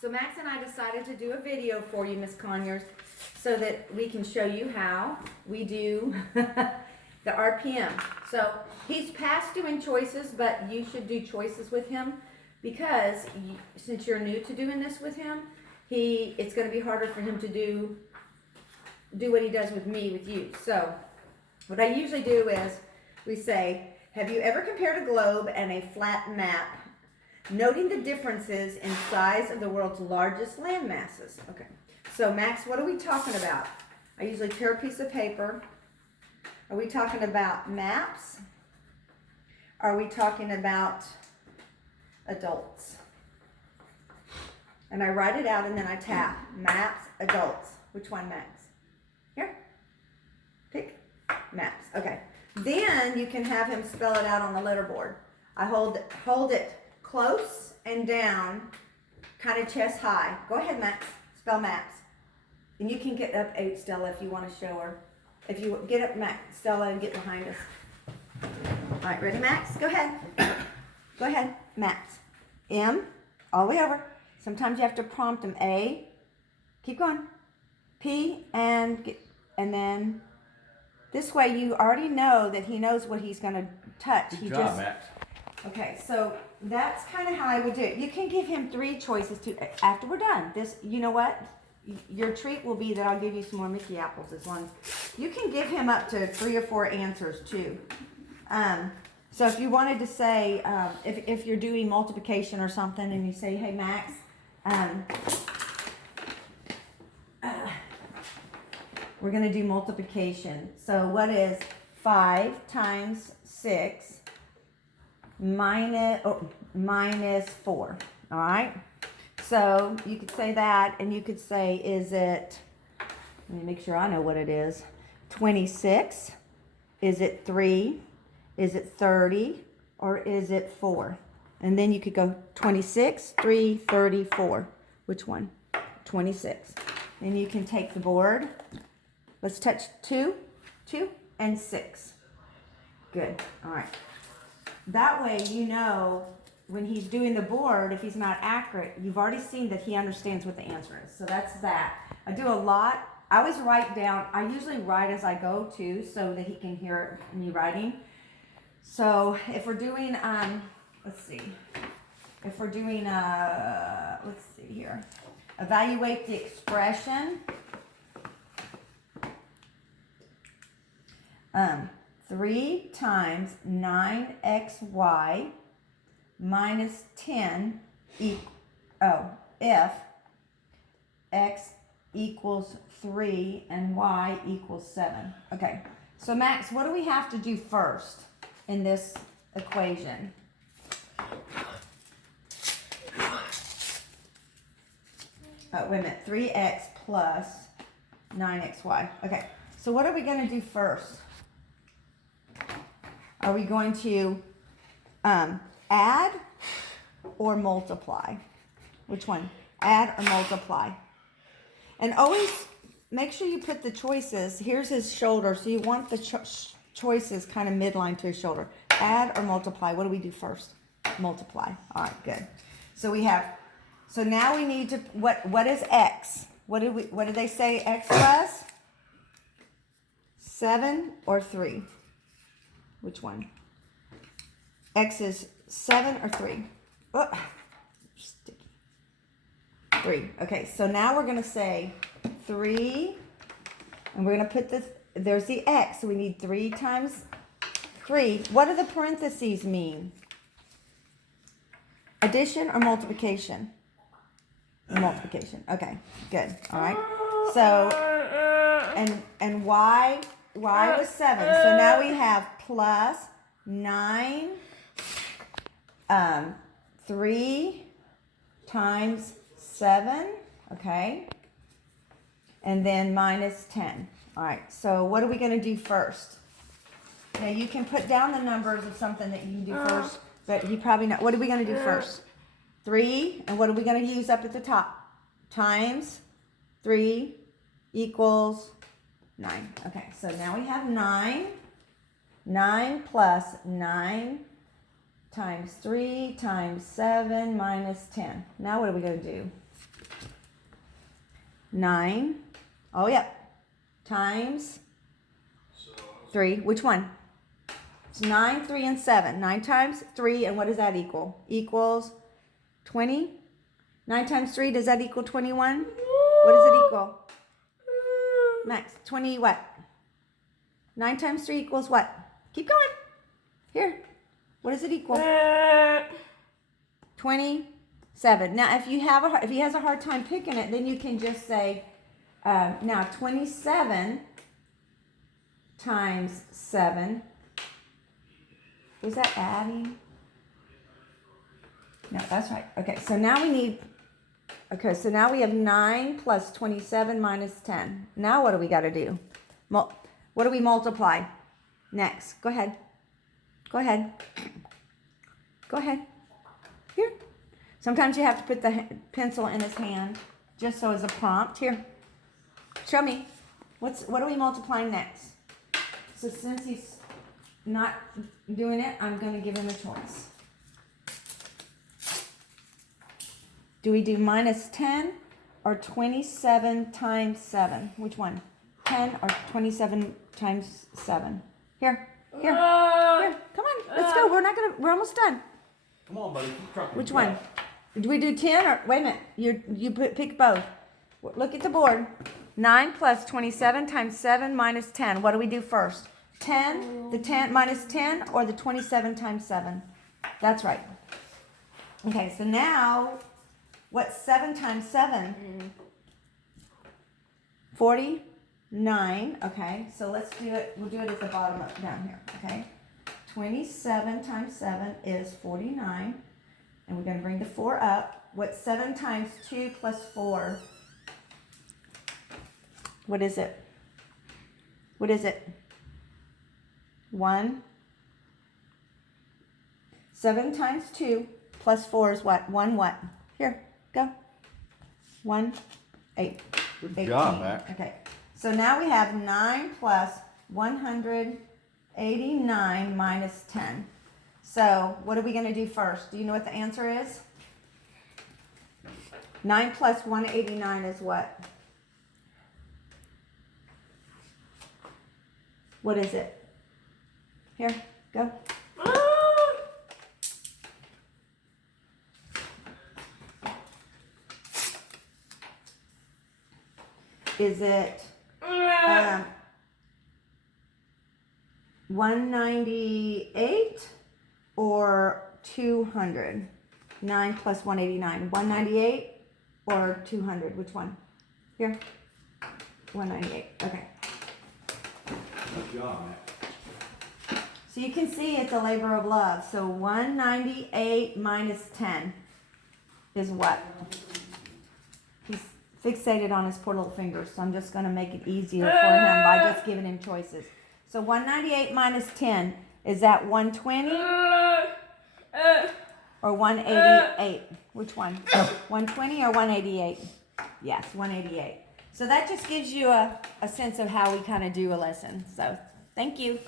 So Max and I decided to do a video for you, Miss Conyers, so that we can show you how we do the RPM. So he's past doing choices, but you should do choices with him because since you're new to doing this with him, it's going to be harder for him to do what he does with me, with you. So what I usually do is we say, have you ever compared a globe and a flat map, noting the differences in size of the world's largest land masses? Okay. So Max, what are we talking about? I usually tear a piece of paper. Are we talking about maps? Are we talking about adults? And I write it out and then I tap maps, adults. Which one, Max? Here. Pick maps. Okay. Then you can have him spell it out on the letterboard. I hold it close and down, kind of chest high. Go ahead, Max. Spell maps. And you can get up 8, Stella, if you want to show her. If you get up, Max, Stella, and get behind us. All right, ready, Max? Go ahead. Go ahead, Max. M, all the way over. Sometimes you have to prompt him. A, keep going. P, and then this way you already know that he knows what he's going to touch. Good job, Max. Okay, so that's kind of how I would do it. You can give him 3 choices too after we're done. This, you know what? Your treat will be that I'll give you some more Mickey apples as long. You can give him up to 3 or 4 answers too. So if you wanted to say, if you're doing multiplication or something and you say, hey Max, we're going to do multiplication. So what is 5 times 6 minus 4? All right. So you could say that, and you could say, is it, let me make sure I know what it is, 26? Is it 3? Is it 30? Or is it 4? And then you could go 26, 3, 30, 4. Which one? 26. And you can take the board. Let's touch 2, and 6. Good. All right. That way you know when he's doing the board, if he's not accurate, you've already seen that he understands what the answer is. So that's that. I do a lot. I always write down. I usually write as I go too, so that he can hear me writing. So if we're doing, let's see. If we're doing, let's see here. Evaluate the expression. 3 times 9xy minus 10 if x equals 3 and y equals 7. Okay, so Max, what do we have to do first in this equation? Oh, wait a minute, 3x plus 9xy. Okay, so what are we going to do first? Are we going to add or multiply? Which one? Add or multiply? And always make sure you put the choices. Here's his shoulder, so you want the choices kind of midline to his shoulder. Add or multiply? What do we do first? Multiply. All right, good. So we have. So now we need to. What is x? What did they say x was? 7 or 3? Which one? X is 7 or 3? Oh, sticky. 3. Okay, so now we're going to say 3, and we're going to put this, there's the x, so we need 3 times 3. What do the parentheses mean? Addition or multiplication? Multiplication. Okay, good. All right. So, and y was 7. So now we have plus 9, 3 times 7, okay? And then minus 10. All right, so what are we going to do first? Now you can put down the numbers of something that you can do first, but you probably not. What are we going to do first? 3, and what are we going to use up at the top? Times 3 equals 9. Okay, so now we have 9. 9 plus 9 times 3 times 7 minus 10. Now what are we going to do? 9. Oh, yep. Times 3. Which one? It's 9, 3, and 7. 9 times 3, and what does that equal? Equals 20. 9 times 3, does that equal 21? What does it equal? Max, 20 what? 9 times 3 equals what? Keep going. Here. What does it equal? 27. Now, if he has a hard time picking it, then you can just say, now 27 times 7. Was that adding? No, that's right. Okay, so now we need, okay, so now we have 9 plus 27 minus 10. Now what do we got to do? What do we multiply? Next, go ahead. Go ahead. Go ahead. Here. Sometimes you have to put the pencil in his hand just so as a prompt. Here. Show me. What are we multiplying next? So since he's not doing it, I'm going to give him a choice. Do we do minus 10 or 27 times 7? Which one? 10 or 27 times 7? Here. Here. Here. Come on. Let's go. We're almost done. Come on, buddy. Keep trucking. Which one? Do we do 10 or, wait a minute. You pick both. Look at the board. 9 plus 27 times 7 minus 10. What do we do first? 10, the 10 minus 10 or the 27 times 7? That's right. Okay, so now, what's 7 times 7? 49. Okay, so let's do it. We'll do it at the bottom up down here. Okay, 27 times 7 is 49. And we're going to bring the 4 up. What's 7 times 2 plus 4? What is it? What is it? 1. 7 times 2 plus 4 is what? 1 what? Here, go. 1, 8. Good 18. job, Mac. Okay, so now we have 9 plus 189 minus 10. So what are we going to do first? Do you know what the answer is? 9 plus 189 is what? What is it? Here, go. Is it 198 or 200? 9 plus 189. 198 or 200? Which one? Here. 198. Okay. Good job, Mac. So you can see it's a labor of love. So 198 minus 10 is what? He's fixated on his poor little fingers, so I'm just going to make it easier for him by just giving him choices. So 198 minus 10, is that 120 or 188? Which one? 120 or 188? Yes, 188. So that just gives you a sense of how we kind of do a lesson. So thank you.